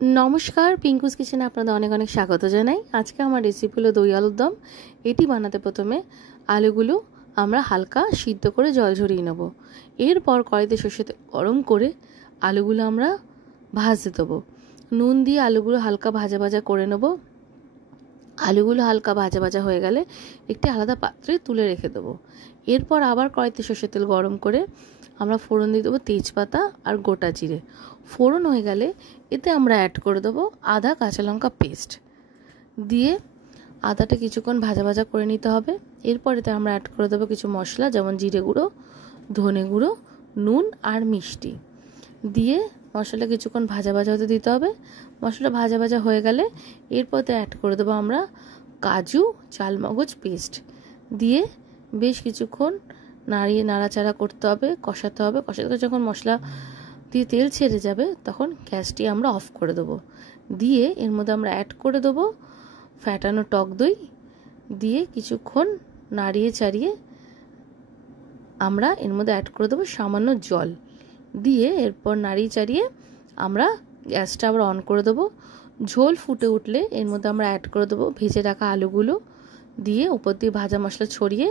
নমস্কার, পিঙ্কুস কিচেনে আপনাদের অনেক অনেক স্বাগত জানাই। আজকে আমার রেসিপি হলো দই আলুর দম। এটি বানাতে প্রথমে আলুগুলো আমরা হালকা সিদ্ধ করে জল ঝরিয়ে নেব। এরপর কড়াইতে সর্ষের তেল গরম করে আলুগুলো আমরা ভাজতে দেবো। নুন দিয়ে আলুগুলো হালকা ভাজা ভাজা করে নেব। আলুগুলো হালকা ভাজা ভাজা হয়ে গেলে একটি আলাদা পাত্রে তুলে রেখে দেবো। এরপর আবার কড়াইতে সর্ষের তেল গরম করে আমরা ফোড়ন দিয়ে দেবো তেজপাতা আর গোটা জিরে। ফোড়ন হয়ে গেলে এতে আমরা অ্যাড করে দেবো আদা কাঁচা লঙ্কা পেস্ট দিয়ে আদাটা কিছুক্ষণ ভাজা ভাজা করে নিতে হবে। এরপর এতে আমরা অ্যাড করে দেবো কিছু মশলা, যেমন জিরে গুঁড়ো, ধনে গুঁড়ো, নুন আর মিষ্টি দিয়ে মশলা কিছুক্ষণ ভাজা ভাজা হতে দিতে হবে। মশলা ভাজা ভাজা হয়ে গেলে এরপর অ্যাড করে দেবো আমরা কাজু চালমগজ পেস্ট দিয়ে বেশ কিছুক্ষণ নাড়াচাড়া করতে হবে, কষাতে হবে। কষাতে যখন মশলা দিয়ে তেল ছেড়ে যাবে তখন গ্যাসটি আমরা অফ করে দেবো। দিয়ে এর মধ্যে আমরা অ্যাড করে দেবো ফ্যাটানো টক দই দিয়ে কিছুক্ষণ নাড়িয়ে চাড়িয়ে আমরা এর মধ্যে অ্যাড করে দেবো সামান্য জল দিয়ে এরপর নাড়িয়ে চাড়িয়ে আমরা গ্যাসটা আবার অন করে দেবো। ঝোল ফুটে উঠলে এর মধ্যে আমরা অ্যাড করে দেবো ভেজে রাখা আলুগুলো দিয়ে উপর দিয়ে ভাজা মশলা ছড়িয়ে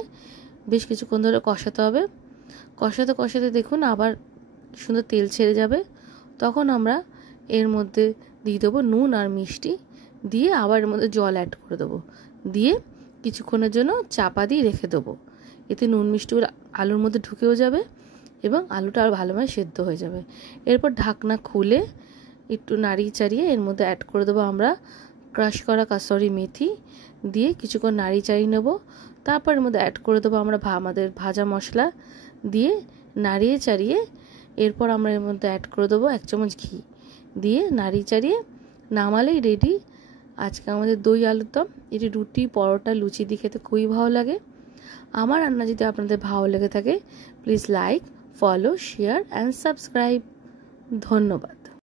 বেশ কিছুক্ষণ ধরে কষাতে হবে। কষাতে কষাতে দেখুন আবার সুন্দর তেল ছেড়ে যাবে, তখন আমরা এর মধ্যে দিয়ে দেবো নুন আর মিষ্টি দিয়ে আবার এর মধ্যে জল অ্যাড করে দেবো। দিয়ে কিছুক্ষণের জন্য চাপা দিয়ে রেখে দেবো। এতে নুন মিষ্টি আলুর মধ্যে ঢুকেও যাবে এবং আলুটা আর ভালোভাবে সেদ্ধ হয়ে যাবে। এরপর ঢাকনা খুলে একটু নাড়িয়ে চাড়িয়ে এর মধ্যে অ্যাড করে দেবো আমরা ক্রাশ করা কাসুরি মেথি দিয়ে কিছুক্ষণ নাড়িয়ে চাড়িয়ে নেবো। তারপর এর মধ্যে অ্যাড করে দেবো আমরা আমাদের ভাজা মশলা দিয়ে নাড়িয়ে চাড়িয়ে এরপর আমরা এর মধ্যে অ্যাড করে দেবো 1 চামচ ঘি দিয়ে নাড়িয়ে চাড়িয়ে নামালেই রেডি আজকে আমাদের দই আলুর দম। এটি রুটি, পরোটা, লুচি দিয়ে খেতে খুবই ভালো লাগে। আমার রান্না যদি আপনাদের ভালো লেগে থাকে please like, follow, share and subscribe. ধন্যবাদ।